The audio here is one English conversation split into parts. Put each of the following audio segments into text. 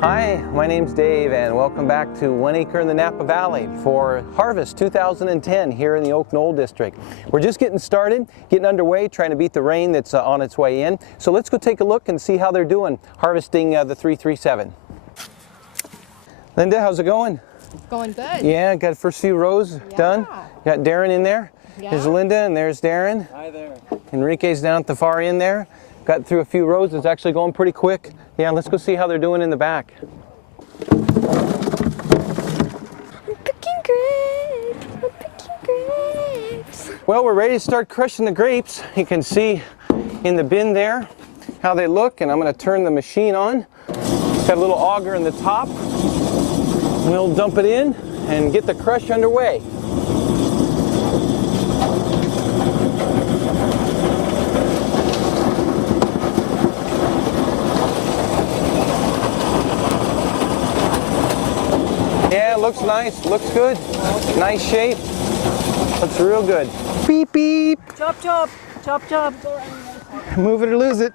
Hi, my name's Dave and welcome back to 1 Acre in the Napa Valley for Harvest 2010 here in the Oak Knoll District. We're just getting started, getting underway, trying to beat the rain that's on its way in. So let's go take a look and see how they're doing harvesting the 337. Linda, how's it going? Going good. Yeah, got the first few rows done. Got Darren in there. Yeah. There's Linda and there's Darren. Hi there. Enrique's down at the far end there. Got through a few rows. It's actually going pretty quick. Yeah, let's go see how they're doing in the back. I'm picking grapes. I'm picking grapes. Well, we're ready to start crushing the grapes. You can see in the bin there how they look, and I'm going to turn the machine on. It's got a little auger in the top. We'll dump it in and get the crush underway. Yeah, looks nice, looks good. Nice shape. Looks real good. Beep, beep. Chop, chop, chop, chop. Move it or lose it.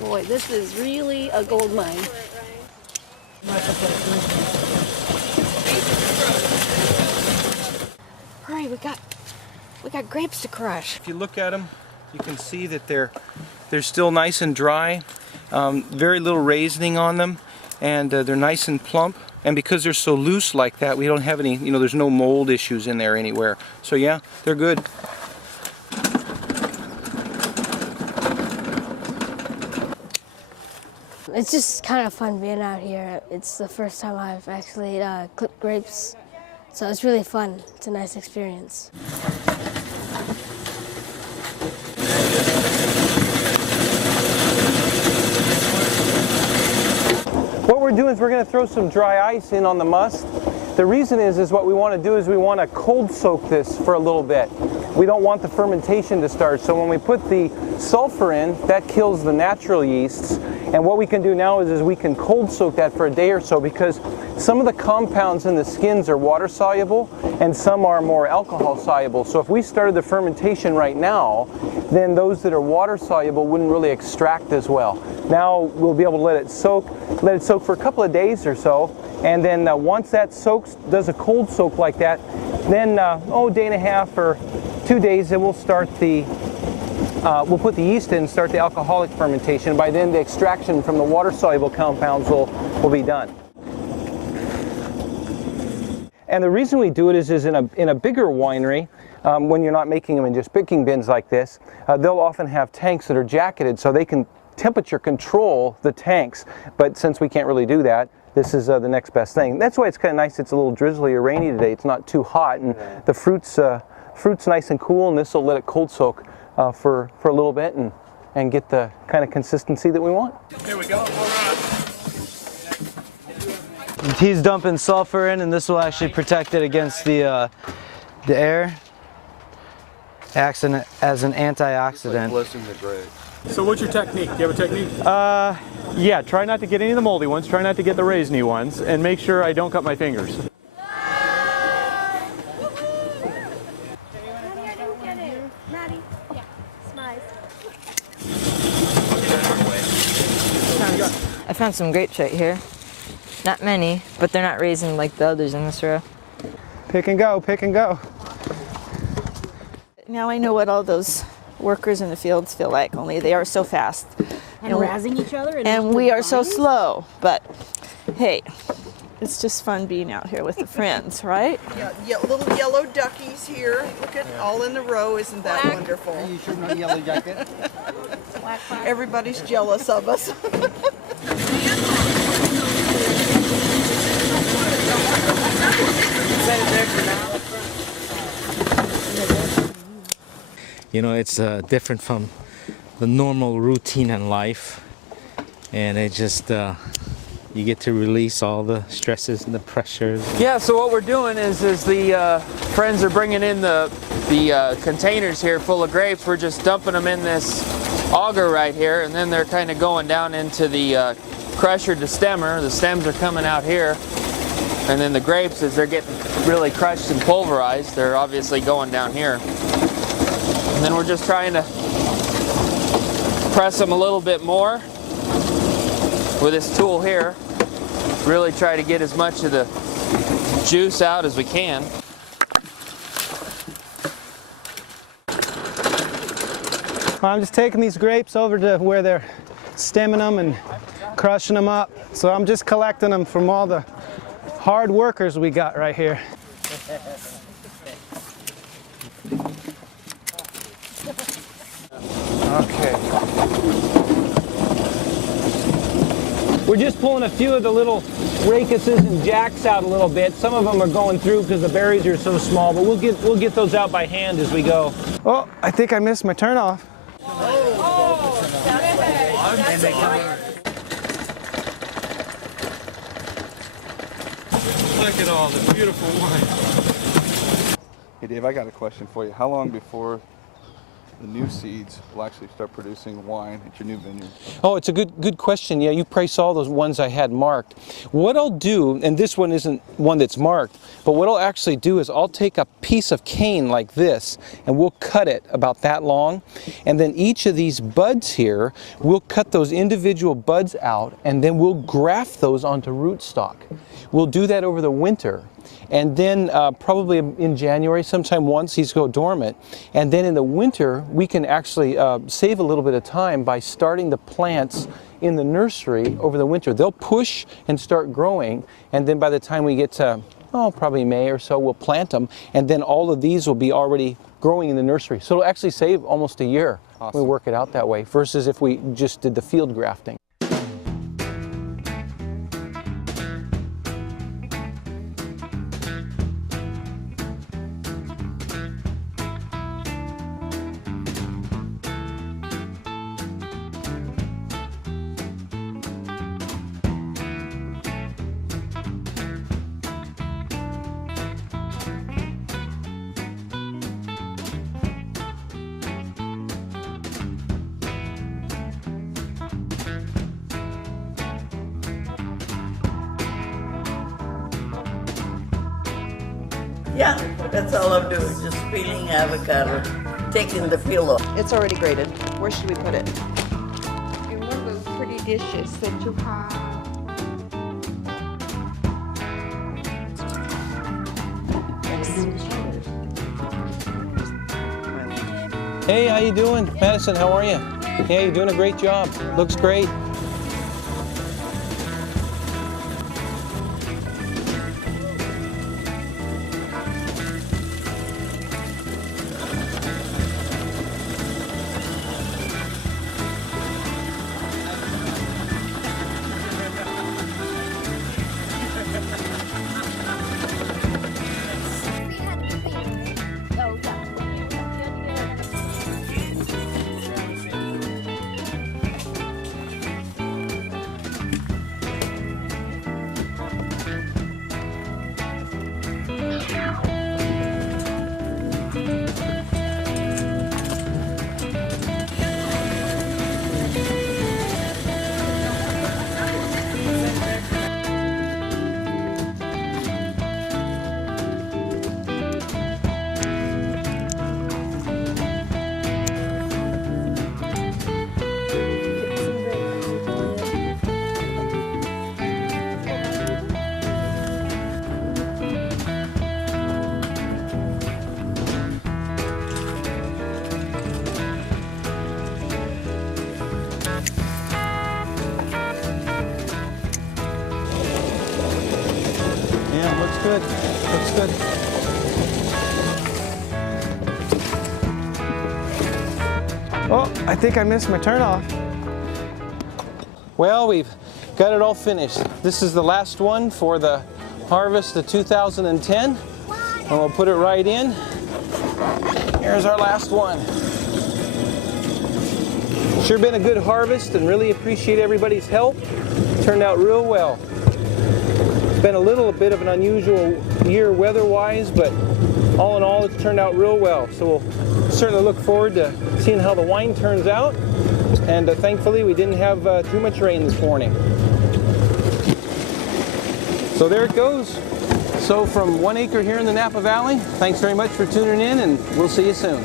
Boy, this is really a gold mine. Hurry, we got grapes to crush. If you look at them, you can see that they're still nice and dry. Very little raisioning on them, and they're nice and plump. And because they're so loose like that, we don't have any, there's no mold issues in there anywhere. So yeah, they're good. It's just kind of fun being out here. It's the first time I've actually clipped grapes, so it's really fun. It's a nice experience. What we're doing is we're going to throw some dry ice in on the must. The reason is what we want to do is we want to cold soak this for a little bit. We don't want the fermentation to start, so when we put the sulfur in, that kills the natural yeasts. And what we can do now is we can cold soak that for a day or so, because some of the compounds in the skins are water soluble and some are more alcohol soluble. So if we started the fermentation right now, then those that are water soluble wouldn't really extract as well. Now we'll be able to let it soak for a couple of days or so, and then once that does a cold soak like that, then a day and a half or 2 days, then we'll start we'll put the yeast in and start the alcoholic fermentation. By then the extraction from the water soluble compounds will be done. And the reason we do it is in a bigger winery, when you're not making them in just picking bins like this, they'll often have tanks that are jacketed so they can temperature control the tanks. But since we can't really do that, this is the next best thing. That's why it's kind of nice. It's a little drizzly or rainy today. It's not too hot, and the fruit's nice and cool, and this will let it cold soak for a little bit and get the kind of consistency that we want. Here we go. All right. He's dumping sulfur in, and this will actually protect it against the air. Acts as an antioxidant. So what's your technique? Do you have a technique? Yeah, try not to get any of the moldy ones, try not to get the raisiny ones, and make sure I don't cut my fingers. I found some grapes right here. Not many, but they're not raisin like the others in this row. Pick and go, pick and go. Now I know what all those workers in the fields feel like, only they are so fast. And razzing each other. And we are so slow, but hey, it's just fun being out here with the friends, right? Yeah, little yellow duckies here. Look at all in a row. Isn't that wonderful? Are you sure no yellow jacket? Everybody's jealous of us. It's different from the normal routine in life, and it just you get to release all the stresses and the pressures. Yeah, so what we're doing is the friends are bringing in the containers here full of grapes. We're just dumping them in this auger right here, and then they're kind of going down into the crusher destemmer. The stems are coming out here, and then the grapes, as they're getting really crushed and pulverized, they're obviously going down here. And then we're just trying to press them a little bit more with this tool here. really try to get as much of the juice out as we can. I'm just taking these grapes over to where they're stemming them and crushing them up. So I'm just collecting them from all the hard workers we got right here. Okay. We're just pulling a few of the little rakuses and jacks out a little bit. Some of them are going through because the berries are so small, but we'll get those out by hand as we go. Oh, I think I missed my turnoff. Look at all the beautiful wine. Hey Dave, I got a question for you. How long before the new seeds will actually start producing wine at your new vineyard? Oh, it's a good question. Yeah, you probably saw those ones I had marked. What I'll do, and this one isn't one that's marked, but what I'll actually do is I'll take a piece of cane like this and we'll cut it about that long, and then each of these buds here, we'll cut those individual buds out and then we'll graft those onto rootstock. We'll do that over the winter. And then probably in January, sometime once these go dormant. And then in the winter, we can actually save a little bit of time by starting the plants in the nursery over the winter. They'll push and start growing, and then by the time we get to, probably May or so, we'll plant them, and then all of these will be already growing in the nursery. So it'll actually save almost a year. Awesome. We work it out that way, versus if we just did the field grafting. Yeah, that's all I'm doing, just peeling avocado, taking the peel off. It's already grated. Where should we put it? In one of those pretty dishes that you have. Hey, how you doing? Madison, how are you? Yeah, you're doing a great job. Looks great. Good. Looks good. Oh, I think I missed my turnoff. Well, we've got it all finished. This is the last one for the harvest of 2010. And we'll put it right in. Here's our last one. Sure been a good harvest, and really appreciate everybody's help. Turned out real well. It's been a little bit of an unusual year weather-wise, but all in all, it's turned out real well. So we'll certainly look forward to seeing how the wine turns out. And thankfully, we didn't have too much rain this morning. So there it goes. So from 1 Acre here in the Napa Valley, thanks very much for tuning in, and we'll see you soon.